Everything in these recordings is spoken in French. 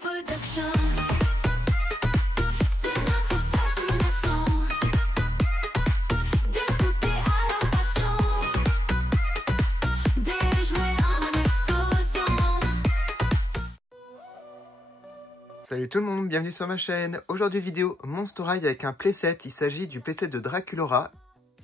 Production. C'est notre fascination. Des poupées à leur passion. Des jouets en explosion. Salut tout le monde, bienvenue sur ma chaîne. Aujourd'hui vidéo Monster High avec un playset. Il s'agit du playset de Draculaura.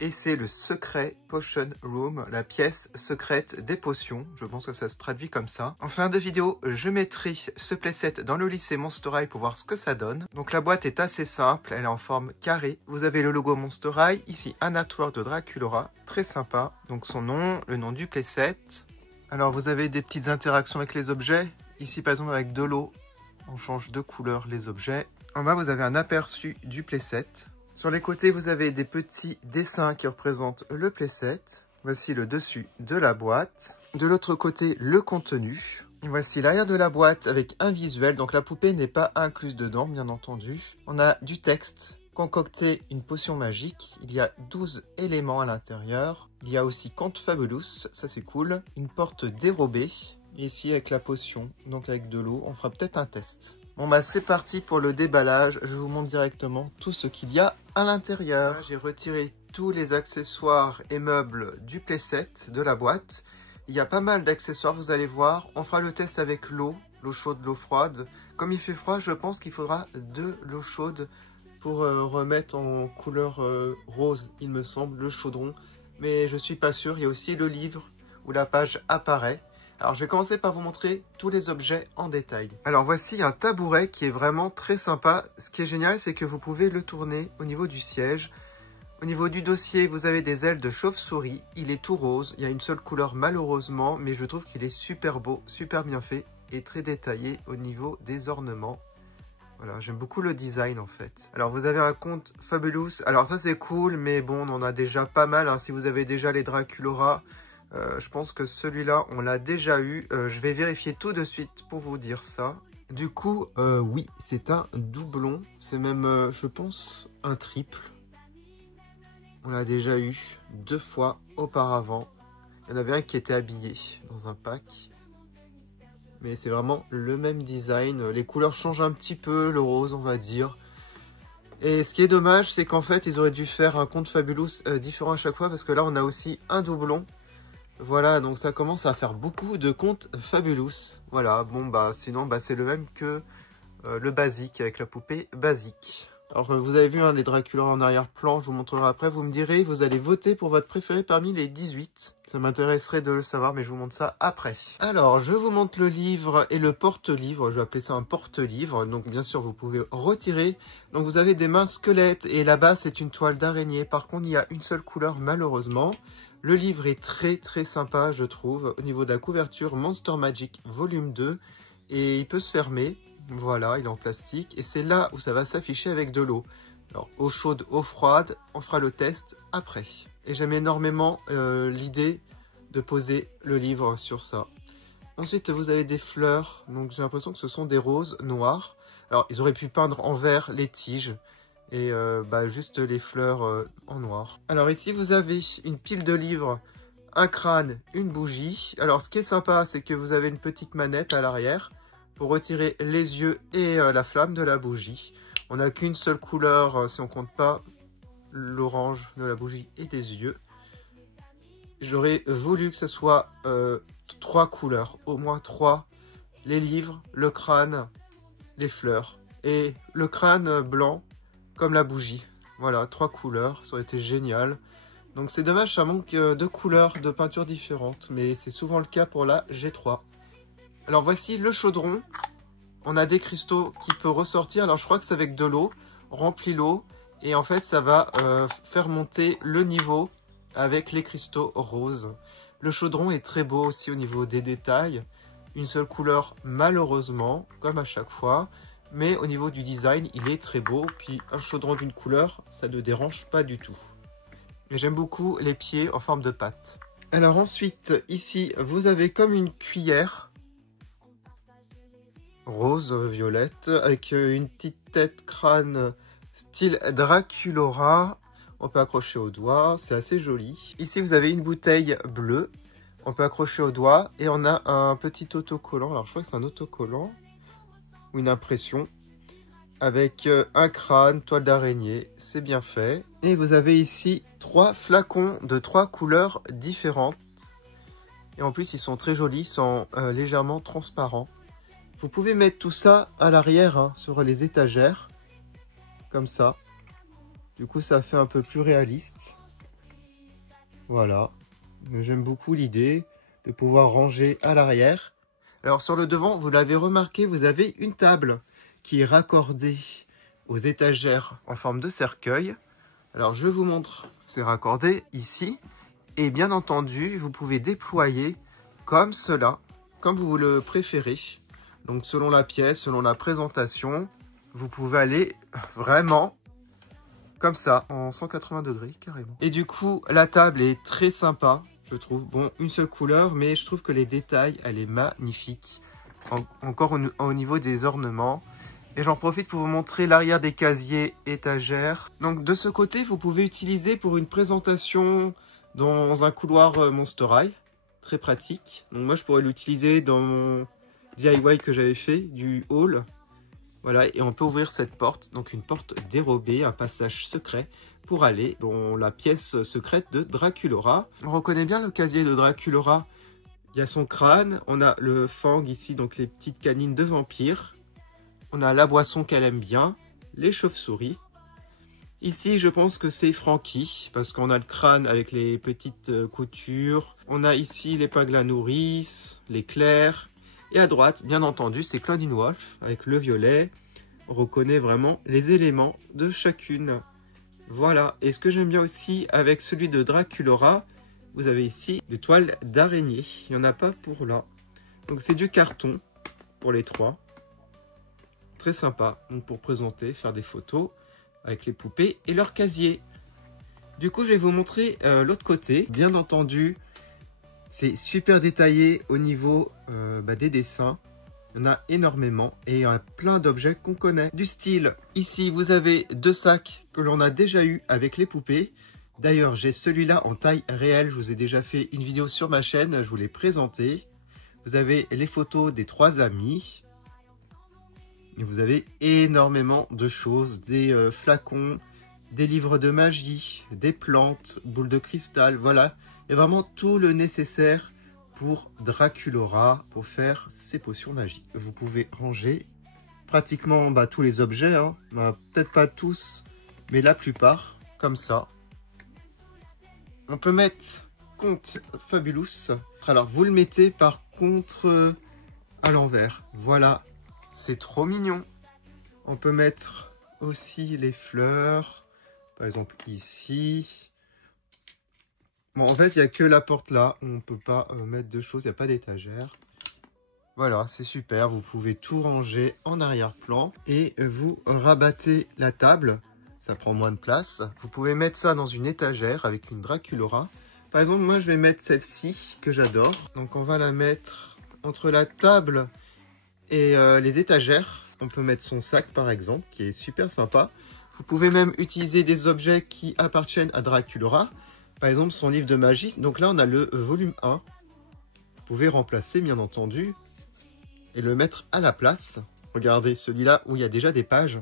Et c'est le secret Potion Room, la pièce secrète des potions. Je pense que ça se traduit comme ça. En fin de vidéo, je mettrai ce playset dans le lycée Monster High pour voir ce que ça donne. Donc la boîte est assez simple, elle est en forme carrée. Vous avez le logo Monster High, ici un artwork de Draculaura, très sympa. Donc son nom, le nom du playset. Alors vous avez des petites interactions avec les objets. Ici par exemple avec de l'eau, on change de couleur les objets. En bas vous avez un aperçu du playset. Sur les côtés, vous avez des petits dessins qui représentent le playset. Voici le dessus de la boîte. De l'autre côté, le contenu. Et voici l'arrière de la boîte avec un visuel. Donc la poupée n'est pas incluse dedans, bien entendu. On a du texte. Concocter une potion magique. Il y a 12 éléments à l'intérieur. Il y a aussi Conte Fabulous, ça c'est cool. Une porte dérobée. Et ici avec la potion, donc avec de l'eau, on fera peut-être un test. Bon bah c'est parti pour le déballage, je vous montre directement tout ce qu'il y a à l'intérieur. J'ai retiré tous les accessoires et meubles du playset de la boîte. Il y a pas mal d'accessoires, vous allez voir. On fera le test avec l'eau chaude, l'eau froide. Comme il fait froid, je pense qu'il faudra de l'eau chaude pour remettre en couleur rose, il me semble, le chaudron. Mais je suis pas sûr, il y a aussi le livre où la page apparaît. Alors, je vais commencer par vous montrer tous les objets en détail. Alors, voici un tabouret qui est vraiment très sympa. Ce qui est génial, c'est que vous pouvez le tourner au niveau du siège. Au niveau du dossier, vous avez des ailes de chauve-souris. Il est tout rose. Il y a une seule couleur malheureusement, mais je trouve qu'il est super beau, super bien fait et très détaillé au niveau des ornements. Voilà, j'aime beaucoup le design en fait. Alors, vous avez un Conte Fabulous. Alors, ça, c'est cool, mais bon, on en a déjà pas mal. Hein. Si vous avez déjà les Draculaura, je pense que celui-là, on l'a déjà eu. Je vais vérifier tout de suite pour vous dire ça. Du coup, oui, c'est un doublon. C'est même, je pense, un triple. On l'a déjà eu 2 fois auparavant. Il y en avait un qui était habillé dans un pack. Mais c'est vraiment le même design. Les couleurs changent un petit peu, le rose, on va dire. Et ce qui est dommage, c'est qu'en fait, ils auraient dû faire un Conte Fabulous différent à chaque fois. Parce que là, on a aussi un doublon. Voilà, donc ça commence à faire beaucoup de Conte Fabulous. Voilà, bon bah sinon bah, c'est le même que le basique avec la poupée basique. Alors vous avez vu hein, les Draculaura en arrière-plan, je vous montrerai après. Vous me direz, vous allez voter pour votre préféré parmi les 18. Ça m'intéresserait de le savoir, mais je vous montre ça après. Alors, je vous montre le livre et le porte-livre. Je vais appeler ça un porte-livre. Donc bien sûr, vous pouvez retirer. Donc vous avez des mains squelettes et là-bas c'est une toile d'araignée. Par contre, il y a une seule couleur malheureusement. Le livre est très très sympa je trouve, au niveau de la couverture, Monster Magic volume 2, et il peut se fermer, voilà, il est en plastique, et c'est là où ça va s'afficher avec de l'eau. Alors, eau chaude, eau froide, on fera le test après. Et j'aime énormément l'idée de poser le livre sur ça. Ensuite, vous avez des fleurs, donc j'ai l'impression que ce sont des roses noires. Alors, ils auraient pu peindre en vert les tiges, et juste les fleurs en noir. Alors ici vous avez une pile de livres, un crâne, une bougie. Alors ce qui est sympa, c'est que vous avez une petite manette à l'arrière pour retirer les yeux et la flamme de la bougie. On n'a qu'une seule couleur si on compte pas l'orange de la bougie et des yeux. J'aurais voulu que ce soit 3 couleurs, au moins 3. Les livres, le crâne, les fleurs. Et le crâne blanc comme la bougie. Voilà, 3 couleurs, ça aurait été génial. Donc c'est dommage, ça manque de couleurs, de peintures différentes, mais c'est souvent le cas pour la G3. Alors voici le chaudron. On a des cristaux qui peuvent ressortir. Alors je crois que c'est avec de l'eau. On remplit l'eau et en fait ça va faire monter le niveau avec les cristaux roses. Le chaudron est très beau aussi au niveau des détails. Une seule couleur malheureusement, comme à chaque fois. Mais au niveau du design, il est très beau. Puis un chaudron d'une couleur, ça ne dérange pas du tout. J'aime beaucoup les pieds en forme de patte. Alors ensuite, ici, vous avez comme une cuillère rose violette avec une petite tête crâne style Draculaura. On peut accrocher au doigt, c'est assez joli. Ici, vous avez une bouteille bleue. On peut accrocher au doigt et on a un petit autocollant. Alors, je crois que c'est un autocollant. ou une impression avec un crâne, toile d'araignée, c'est bien fait. Et vous avez ici 3 flacons de 3 couleurs différentes. Et en plus, ils sont très jolis, ils sont légèrement transparents. Vous pouvez mettre tout ça à l'arrière, hein, sur les étagères, comme ça. Du coup, ça fait un peu plus réaliste. Voilà. J'aime beaucoup l'idée de pouvoir ranger à l'arrière. Alors, sur le devant, vous l'avez remarqué, vous avez une table qui est raccordée aux étagères en forme de cercueil. Alors, je vous montre, c'est raccordé ici. Et bien entendu, vous pouvez déployer comme cela, comme vous le préférez. Donc, selon la pièce, selon la présentation, vous pouvez aller vraiment comme ça, en 180 degrés, carrément. Et du coup, la table est très sympa, je trouve. Bon, une seule couleur, mais je trouve que les détails, elle est magnifique. Encore au niveau des ornements. Et j'en profite pour vous montrer l'arrière des casiers étagères. Donc de ce côté, vous pouvez utiliser pour une présentation dans un couloir Monster High. Très pratique. Donc moi, je pourrais l'utiliser dans mon DIY que j'avais fait, du hall. Voilà, et on peut ouvrir cette porte. Donc une porte dérobée, un passage secret pour aller dans la pièce secrète de Draculaura. On reconnaît bien le casier de Draculaura. Il y a son crâne, on a le fang ici, donc les petites canines de vampire. On a la boisson qu'elle aime bien, les chauves-souris. Ici, je pense que c'est Frankie, parce qu'on a le crâne avec les petites coutures. On a ici l'épingle à nourrice, l'éclair. Et à droite, bien entendu, c'est Claudine Wolf, avec le violet. On reconnaît vraiment les éléments de chacune. Voilà, et ce que j'aime bien aussi avec celui de Draculaura, vous avez ici des toiles d'araignée. Il n'y en a pas pour là. Donc c'est du carton pour les 3. Très sympa, donc pour présenter, faire des photos avec les poupées et leur casier. Du coup, je vais vous montrer l'autre côté. Bien entendu, c'est super détaillé au niveau des dessins. Il y en a énormément et il y a plein d'objets qu'on connaît. Du style, ici, vous avez 2 sacs que l'on a déjà eu avec les poupées. D'ailleurs, j'ai celui-là en taille réelle. Je vous ai déjà fait une vidéo sur ma chaîne. Je vous l'ai présenté. Vous avez les photos des 3 amis. Et vous avez énormément de choses, des flacons, des livres de magie, des plantes, boules de cristal, voilà. Il y a vraiment tout le nécessaire pour Draculaura, pour faire ses potions magiques. Vous pouvez ranger pratiquement tous les objets, hein. Peut-être pas tous, mais la plupart, comme ça. On peut mettre Comte Fabulous. Alors, vous le mettez par contre à l'envers, voilà. C'est trop mignon. On peut mettre aussi les fleurs. Par exemple ici. Bon, en fait, il n'y a que la porte là. On ne peut pas mettre de choses. Il n'y a pas d'étagère. Voilà, c'est super. Vous pouvez tout ranger en arrière-plan. Et vous rabattez la table. Ça prend moins de place. Vous pouvez mettre ça dans une étagère avec une Draculaura. Par exemple, moi, je vais mettre celle-ci que j'adore. Donc, on va la mettre entre la table et les étagères. On peut mettre son sac par exemple, qui est super sympa. Vous pouvez même utiliser des objets qui appartiennent à Draculaura. Par exemple son livre de magie. Donc là on a le volume 1. Vous pouvez remplacer bien entendu. Et le mettre à la place. Regardez celui-là où il y a déjà des pages.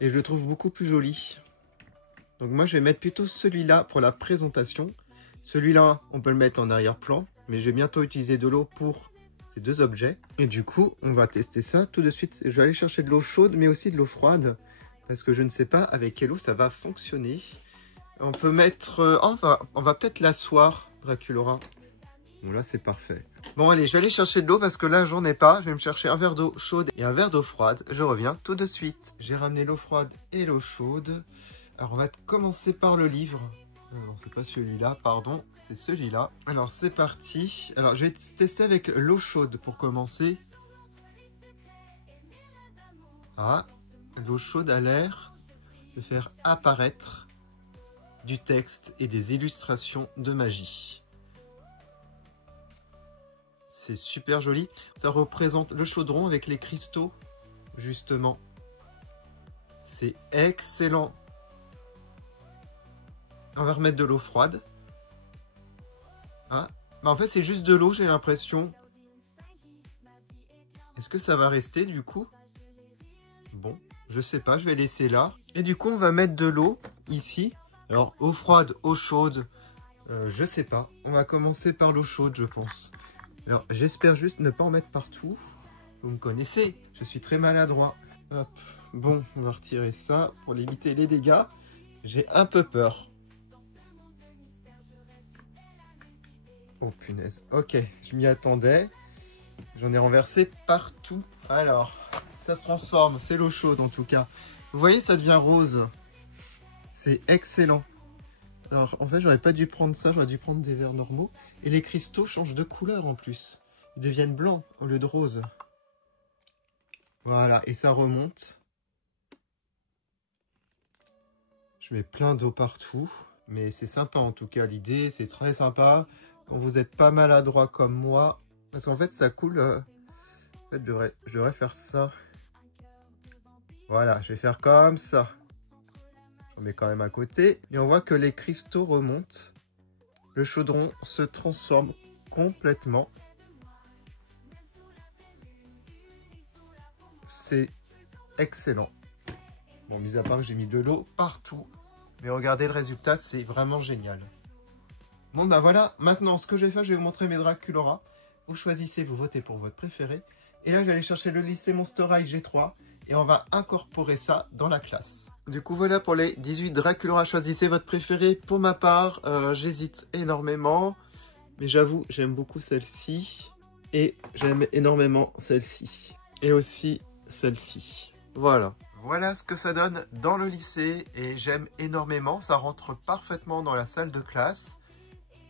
Et je le trouve beaucoup plus joli. Donc moi je vais mettre plutôt celui-là pour la présentation. Celui-là on peut le mettre en arrière-plan. Mais je vais bientôt utiliser de l'eau pour ces 2 objets. Et du coup, on va tester ça tout de suite. Je vais aller chercher de l'eau chaude, mais aussi de l'eau froide. Parce que je ne sais pas avec quelle eau ça va fonctionner. On peut mettre... on va peut-être l'asseoir, Draculaura. Bon, là, c'est parfait. Bon, allez, je vais aller chercher de l'eau parce que là, j'en ai pas. Je vais me chercher un verre d'eau chaude et un verre d'eau froide. Je reviens tout de suite. J'ai ramené l'eau froide et l'eau chaude. Alors, on va commencer par le livre. Non, c'est pas celui-là, pardon, c'est celui-là. Alors, c'est parti. Alors, je vais tester avec l'eau chaude pour commencer. Ah, l'eau chaude a l'air de faire apparaître du texte et des illustrations de magie. C'est super joli. Ça représente le chaudron avec les cristaux, justement. C'est excellent. On va remettre de l'eau froide. Ah, en fait, c'est juste de l'eau, j'ai l'impression. Est-ce que ça va rester, du coup? bon, je sais pas, je vais laisser là. Et du coup, on va mettre de l'eau ici. Alors, eau froide, eau chaude, je sais pas. On va commencer par l'eau chaude, je pense. Alors, j'espère juste ne pas en mettre partout. Vous me connaissez, je suis très maladroit. Hop. Bon, on va retirer ça pour limiter les dégâts. J'ai un peu peur. Oh punaise. Ok, je m'y attendais. J'en ai renversé partout. Alors, ça se transforme. C'est l'eau chaude en tout cas. Vous voyez, ça devient rose. C'est excellent. Alors, en fait, j'aurais pas dû prendre ça. J'aurais dû prendre des verres normaux. Et les cristaux changent de couleur en plus. Ils deviennent blancs au lieu de rose. Voilà, et ça remonte. Je mets plein d'eau partout. Mais c'est sympa en tout cas. L'idée, c'est très sympa. Quand vous n'êtes pas maladroit comme moi. Parce qu'en fait, ça coule. En fait, je devrais faire ça. Voilà, je vais faire comme ça. On met quand même à côté. Et on voit que les cristaux remontent. Le chaudron se transforme complètement. C'est excellent. Bon, mis à part que j'ai mis de l'eau partout. Mais regardez le résultat, c'est vraiment génial. Bon, bah voilà. Maintenant, ce que je vais faire, je vais vous montrer mes Draculaura. Vous choisissez, vous votez pour votre préféré. Et là, je vais aller chercher le lycée Monster High G3. Et on va incorporer ça dans la classe. Du coup, voilà pour les 18 Draculaura. Choisissez votre préféré. Pour ma part, j'hésite énormément. Mais j'avoue, j'aime beaucoup celle-ci. Et j'aime énormément celle-ci. Et aussi celle-ci. Voilà. Voilà ce que ça donne dans le lycée. Et j'aime énormément. Ça rentre parfaitement dans la salle de classe.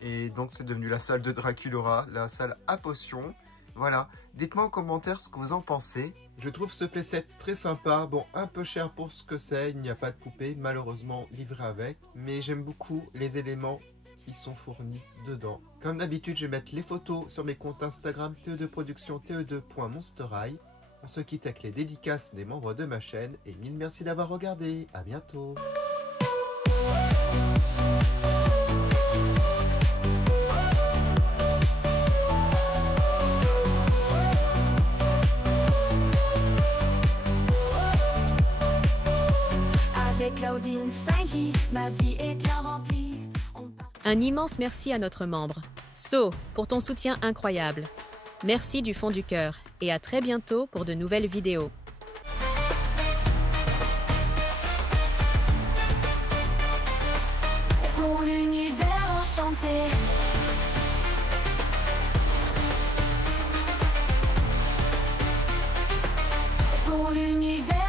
Et donc, c'est devenu la salle de Draculaura, la salle à potions. Voilà, dites-moi en commentaire ce que vous en pensez. Je trouve ce playset très sympa. Bon, un peu cher pour ce que c'est. Il n'y a pas de poupée, malheureusement, livrée avec. Mais j'aime beaucoup les éléments qui sont fournis dedans. Comme d'habitude, je vais mettre les photos sur mes comptes Instagram TE2 Production, TE2.monsterhigh. On se quitte avec les dédicaces des membres de ma chaîne. Et mille merci d'avoir regardé. À bientôt. Avec Claudine, Frankie, ma vie est bien remplie. Un immense merci à notre membre, So, pour ton soutien incroyable. Merci du fond du cœur et à très bientôt pour de nouvelles vidéos. Pour l'univers enchanté. Pour l'univers